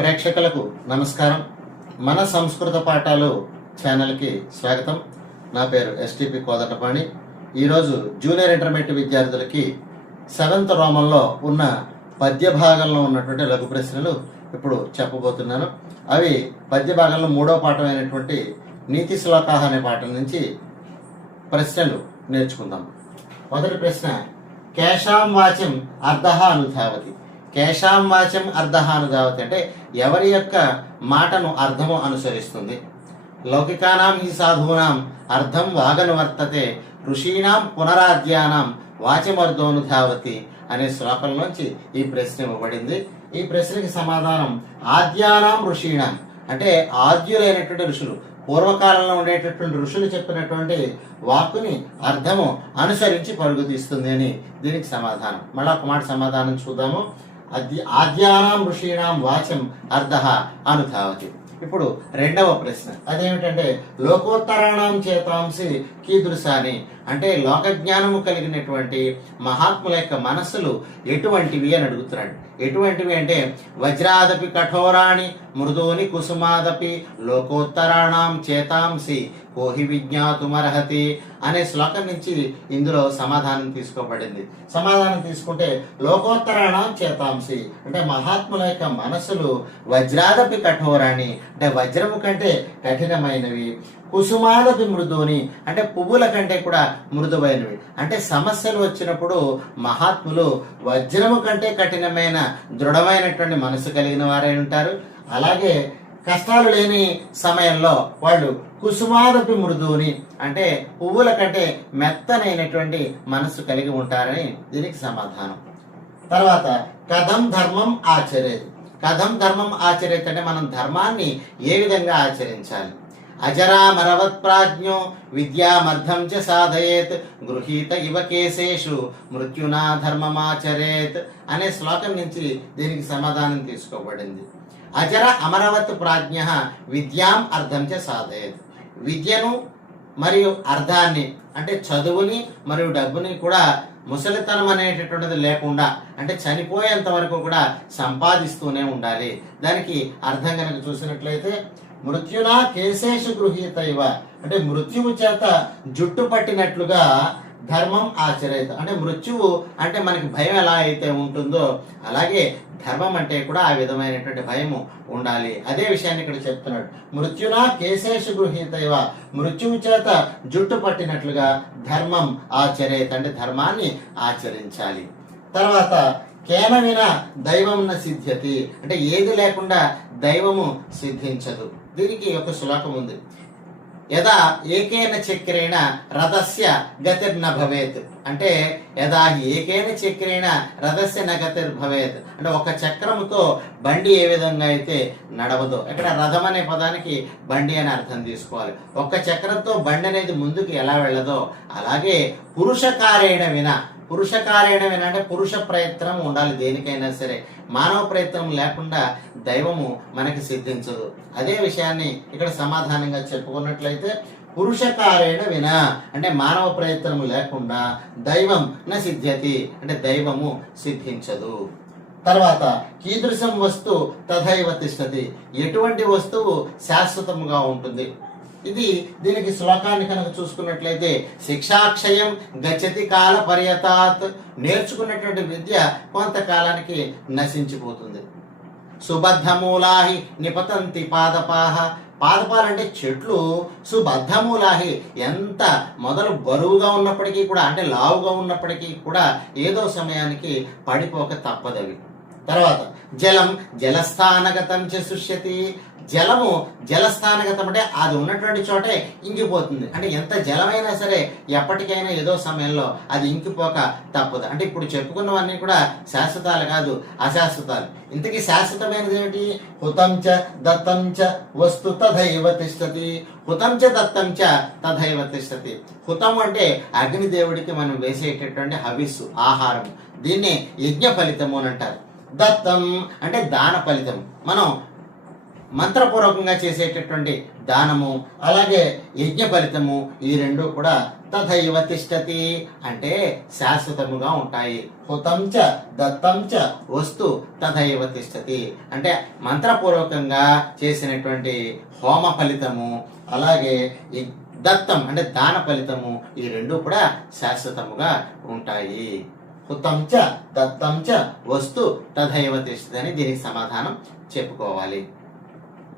ప్రేక్షకులకు నమస్కారం. మన సంస్కృత పాఠాలు ఛానల్కి స్వాగతం. నా పేరు ఎస్టిపి కోదటపాణి. ఈరోజు జూనియర్ ఇంటర్మీడియట్ విద్యార్థులకి సెవెంత్ రోమంలో ఉన్న పద్య భాగంలో ఉన్నటువంటి లఘు ప్రశ్నలు ఇప్పుడు చెప్పబోతున్నాను. అవి పద్య భాగంలో మూడో పాఠం అయినటువంటి నీతి శ్లోకాహ అనే పాఠం నుంచి ప్రశ్నలు నేర్చుకుందాం. మొదటి ప్రశ్న కేశాం వాచ్యం అర్ధ అనుధావతి. కేశాం వాచం అర్ధ అంటే ఎవరి యొక్క మాటను అర్థము అనుసరిస్తుంది? లౌకికానాం హి సాధూనాం అర్థం వాగనువర్తతే ఋషీణాం పునరాద్యానాం వాచమర్ధోనుధావతి అనే శ్లోకంలోంచి ఈ ప్రశ్న ఇవ్వబడింది. ఈ ప్రశ్నకి సమాధానం ఆద్యానాం ఋషీణాం. అంటే ఆద్యులైనటువంటి ఋషులు పూర్వకాలంలో ఉండేటటువంటి ఋషులు చెప్పినటువంటి వాక్కుని అర్థము అనుసరించి పరుగు తీస్తుంది అని దీనికి సమాధానం. మళ్ళీ ఒక మాట సమాధానం చూద్దాము. ఆద్యానాం ఋషీణాం వాచం అర్ధ అనుధావతి. ఇప్పుడు రెండవ ప్రశ్న. అదేమిటంటే లోకోత్తరాణం చేతాంసి కీదృశాని అంటే లోక జ్ఞానము కలిగినటువంటి మహాత్ముల యొక్క మనస్సులు ఎటువంటివి అని అడుగుతున్నాడు. ఎటువంటివి అంటే వజ్రాదపి కఠోరాణి మృదూని కుసుమాదపి లోకోత్తరాణం చేతాంసి కోహి విజ్ఞాతుమర్హతి అనే శ్లోకం నుంచి ఇందులో సమాధానం తీసుకోబడింది. సమాధానం తీసుకుంటే లోకోత్తరాణం చేతాంసి అంటే మహాత్ముల యొక్క మనస్సులు వజ్రాదపి కఠోరాణి అంటే వజ్రము కంటే కఠినమైనవి. కుసుమాదపి మృదుని అంటే పువ్వుల కంటే కూడా మృదువైనవి. అంటే సమస్యలు వచ్చినప్పుడు మహాత్ములు వజ్రము కంటే కఠినమైన దృఢమైనటువంటి మనసు కలిగిన వారై ఉంటారు. అలాగే కష్టాలు లేని సమయంలో వాళ్ళు కుసుమాదపి మృదువుని అంటే పువ్వుల కంటే మెత్తనైనటువంటి మనసు కలిగి ఉంటారని దీనికి సమాధానం. తర్వాత కథం ధర్మం ఆచరేది. కథం ధర్మం ఆచరేది అంటే మనం ధర్మాన్ని ఏ విధంగా ఆచరించాలి? అజరామరవత్ ప్రాజ్ఞో విద్యామర్థం చ సాధయేత్ గృహీత ఇవ కేసేషు మృత్యునా ధర్మమాచరేత్ అనే శ్లోకం నుంచి దీనికి సమాధానం తీసుకోబడింది. అజర అమరవత్ ప్రాజ్ఞ విద్యాం అర్థం చ సాధయేత్. విద్యను మరియు అర్థాన్ని అంటే చదువుని మరియు డబ్బుని కూడా ముసలితనం అనేటటువంటిది లేకుండా అంటే చనిపోయేంత వరకు కూడా సంపాదిస్తూనే ఉండాలి. దానికి అర్థం కనుక చూసినట్లయితే మృత్యునా కేశేషు గృహీత ఇవ అంటే మృత్యువు చేత జుట్టు పట్టినట్లుగా ధర్మం ఆచరేత అంటే మృత్యువు అంటే మనకి భయం ఎలా అయితే ఉంటుందో అలాగే ధర్మం అంటే కూడా ఆ విధమైనటువంటి భయము ఉండాలి. అదే విషయాన్ని ఇక్కడ చెప్తున్నాడు. మృత్యునా కేశేషు గృహీత మృత్యువు చేత జుట్టు పట్టినట్లుగా ధర్మం ఆచరేత అంటే ధర్మాన్ని ఆచరించాలి. తర్వాత కేన విన దైవం సిద్ధ్యతి. అంటే ఏది లేకుండా దైవము సిద్ధించదు. దీనికి ఒక శ్లోకం ఉంది యదా ఏకేన చక్రేణ రథస్య గతిర్న భవేత్ అంటే యదా ఏకేన చక్రేణ రథస్య న భవేత్ అంటే ఒక చక్రముతో బండి ఏ విధంగా అయితే నడవదో. ఇక్కడ రథం అనే పదానికి బండి అని అర్థం తీసుకోవాలి. ఒక చక్రంతో బండి అనేది ముందుకు ఎలా వెళ్ళదో అలాగే పురుషకారేణ విన. పురుషకార్యణ అంటే పురుష ప్రయత్నం ఉండాలి దేనికైనా సరే. మానవ ప్రయత్నం లేకుండా దైవము మనకి సిద్ధించదు. అదే విషయాన్ని ఇక్కడ సమాధానంగా చెప్పుకున్నట్లయితే పురుషకారేణ విన. అంటే మానవ ప్రయత్నము లేకుండా దైవం న సిద్ధ్యతి అంటే దైవము సిద్ధించదు. తర్వాత కీదృశం వస్తు తథైవ తిష్టతి. ఎటువంటి వస్తువు శాశ్వతముగా ఉంటుంది? ఇది దీనికి శ్లోకాన్ని కనుక చూసుకున్నట్లయితే శిక్షాక్షయం గచ్చతి కాల పర్యతాత్ నేర్చుకున్నటువంటి విద్య కొంతకాలానికి నశించిపోతుంది. సుబద్ధమూలాహి నిపతంతి పాదపాహ పాదపాలంటే చెట్లు సుబద్ధములాహి. ఎంత మొదలు బరువుగా ఉన్నప్పటికీ కూడా అంటే లావుగా ఉన్నప్పటికీ కూడా ఏదో సమయానికి పడిపోక తప్పదవి. తర్వాత జలం జలస్థానగతం చ జలము జలస్థానగతం అంటే అది ఉన్నటువంటి చోటే ఇంకిపోతుంది. అంటే ఎంత జలమైనా సరే ఎప్పటికైనా ఏదో సమయంలో అది ఇంకిపోక తప్పదు. అంటే ఇప్పుడు చెప్పుకున్నవన్నీ కూడా శాశ్వతాలు కాదు అశాశ్వతాలు. ఇంతకీ శాశ్వతమైనది ఏమిటి? హుతంచ దత్తంచ వస్తు తథైవ తిష్టతి. హుతంచ దత్తంచ దత్తం చ తథైవ తిష్టతి. హుతం అంటే అగ్నిదేవుడికి మనం వేసేటటువంటి హవిస్సు ఆహారం దీన్ని యజ్ఞ ఫలితము అని అంటారు. దత్తం అంటే దాన ఫలితం. మనం మంత్రపూర్వకంగా చేసేటటువంటి దానము అలాగే యజ్ఞ ఫలితము ఈ రెండు కూడా తథైవ తిష్టతి అంటే శాశ్వతముగా ఉంటాయి. హుతంచ దత్తంచ వస్తు తథైవ తిష్టతి. అంటే మంత్రపూర్వకంగా చేసినటువంటి హోమ ఫలితము అలాగే దత్తం అంటే దాన ఫలితము ఈ రెండు కూడా శాశ్వతముగా ఉంటాయి. హుతం చ దత్తం చ వస్తు తథైవ తిష్టదని అని దీనికి సమాధానం చెప్పుకోవాలి.